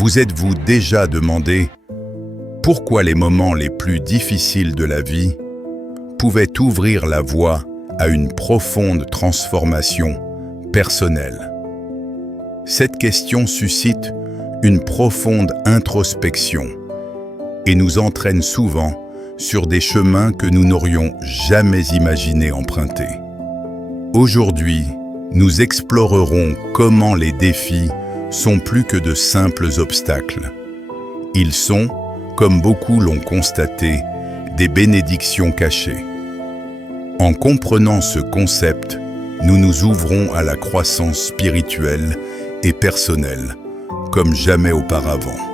Vous êtes-vous déjà demandé pourquoi les moments les plus difficiles de la vie pouvaient ouvrir la voie à une profonde transformation personnelle? Cette question suscite une profonde introspection et nous entraîne souvent sur des chemins que nous n'aurions jamais imaginé emprunter. Aujourd'hui, nous explorerons comment les défis sont plus que de simples obstacles. Ils sont, comme beaucoup l'ont constaté, des bénédictions cachées. En comprenant ce concept, nous nous ouvrons à la croissance spirituelle et personnelle, comme jamais auparavant.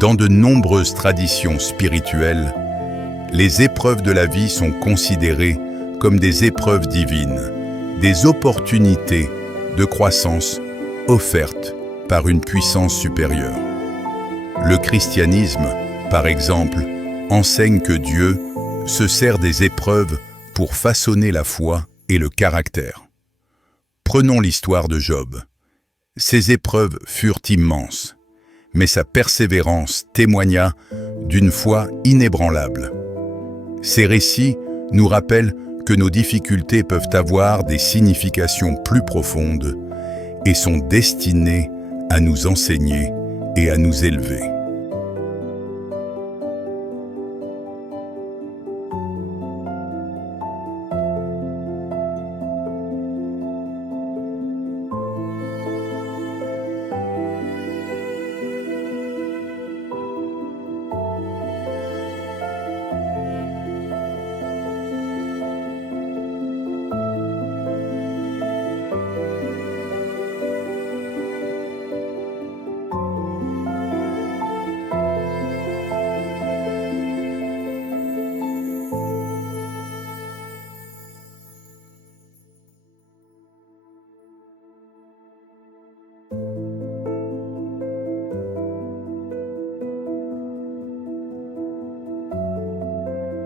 Dans de nombreuses traditions spirituelles, les épreuves de la vie sont considérées comme des épreuves divines, des opportunités de croissance offertes par une puissance supérieure. Le christianisme, par exemple, enseigne que Dieu se sert des épreuves pour façonner la foi et le caractère. Prenons l'histoire de Job. Ces épreuves furent immenses, mais sa persévérance témoigna d'une foi inébranlable. Ces récits nous rappellent que nos difficultés peuvent avoir des significations plus profondes et sont destinées à nous enseigner et à nous élever.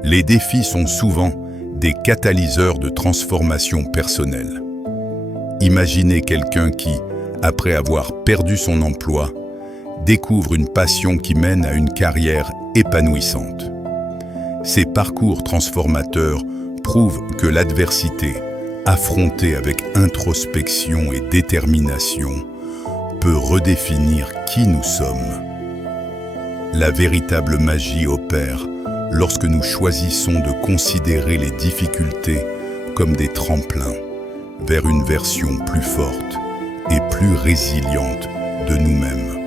Les défis sont souvent des catalyseurs de transformation personnelle. Imaginez quelqu'un qui, après avoir perdu son emploi, découvre une passion qui mène à une carrière épanouissante. Ces parcours transformateurs prouvent que l'adversité, affrontée avec introspection et détermination, peut redéfinir qui nous sommes. La véritable magie opère lorsque nous choisissons de considérer les difficultés comme des tremplins vers une version plus forte et plus résiliente de nous-mêmes.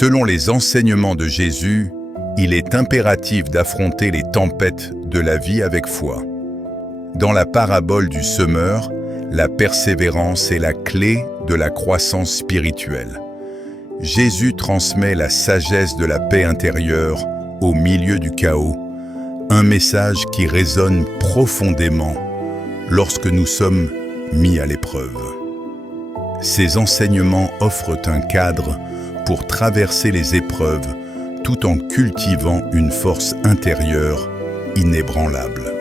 Selon les enseignements de Jésus, il est impératif d'affronter les tempêtes de la vie avec foi. Dans la parabole du semeur, La persévérance est la clé de la croissance spirituelle. Jésus transmet la sagesse de la paix intérieure au milieu du chaos, un message qui résonne profondément lorsque nous sommes mis à l'épreuve. Ces enseignements offrent un cadre pour traverser les épreuves tout en cultivant une force intérieure inébranlable.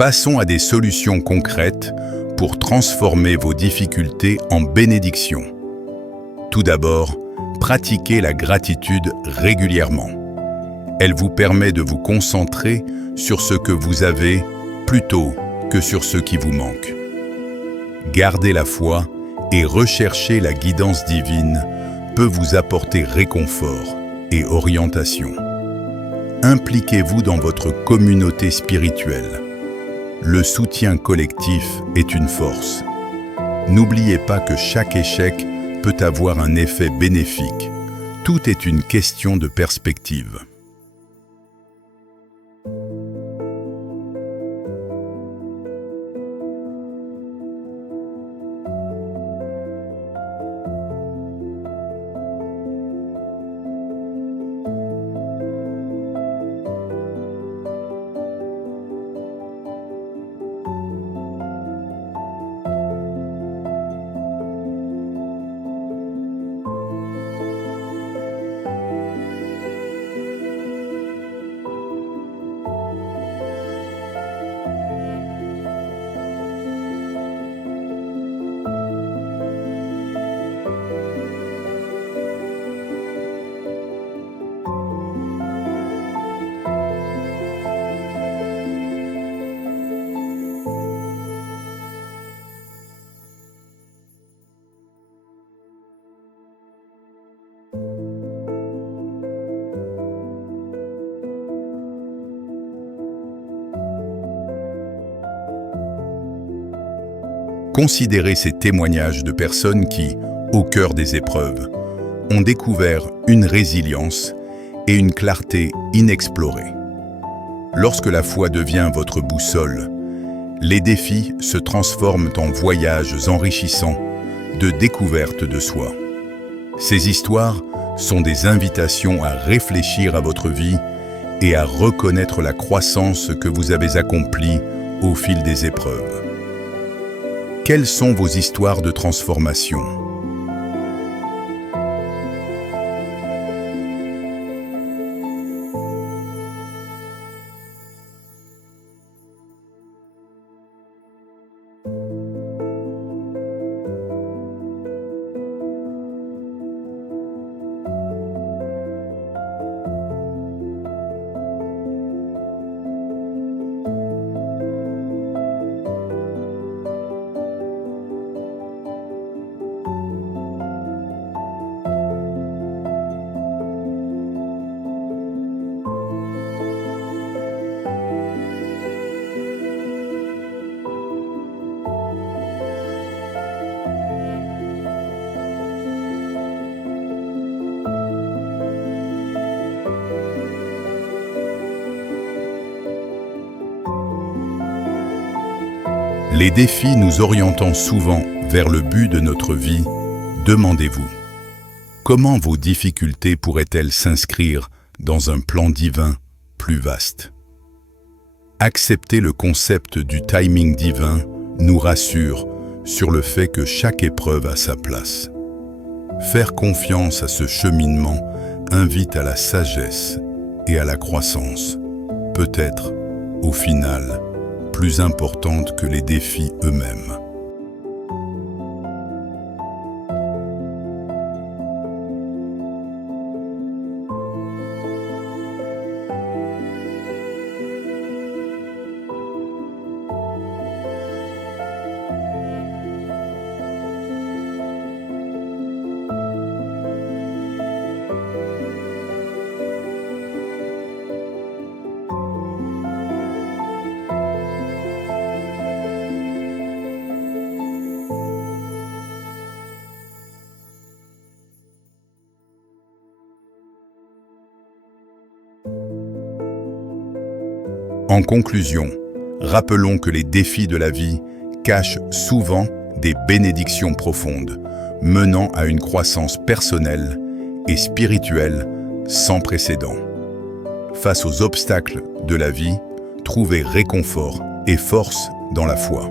Passons à des solutions concrètes pour transformer vos difficultés en bénédictions. Tout d'abord, pratiquez la gratitude régulièrement. Elle vous permet de vous concentrer sur ce que vous avez plutôt que sur ce qui vous manque. Gardez la foi et rechercher la guidance divine peut vous apporter réconfort et orientation. Impliquez-vous dans votre communauté spirituelle. Le soutien collectif est une force. N'oubliez pas que chaque échec peut avoir un effet bénéfique. Tout est une question de perspective. Considérez ces témoignages de personnes qui, au cœur des épreuves, ont découvert une résilience et une clarté inexplorées. Lorsque la foi devient votre boussole, les défis se transforment en voyages enrichissants de découverte de soi. Ces histoires sont des invitations à réfléchir à votre vie et à reconnaître la croissance que vous avez accomplie au fil des épreuves. Quelles sont vos histoires de transformation ? Les défis nous orientant souvent vers le but de notre vie, demandez-vous, comment vos difficultés pourraient-elles s'inscrire dans un plan divin plus vaste? Accepter le concept du timing divin nous rassure sur le fait que chaque épreuve a sa place. Faire confiance à ce cheminement invite à la sagesse et à la croissance, peut-être, au final, plus importante que les défis eux-mêmes. En conclusion, rappelons que les défis de la vie cachent souvent des bénédictions profondes, menant à une croissance personnelle et spirituelle sans précédent. Face aux obstacles de la vie, trouvez réconfort et force dans la foi.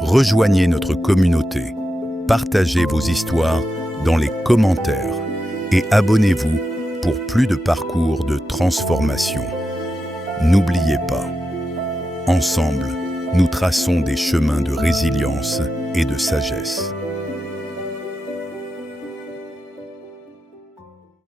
Rejoignez notre communauté, partagez vos histoires dans les commentaires et abonnez-vous pour plus de parcours de transformation. N'oubliez pas, ensemble, nous traçons des chemins de résilience et de sagesse.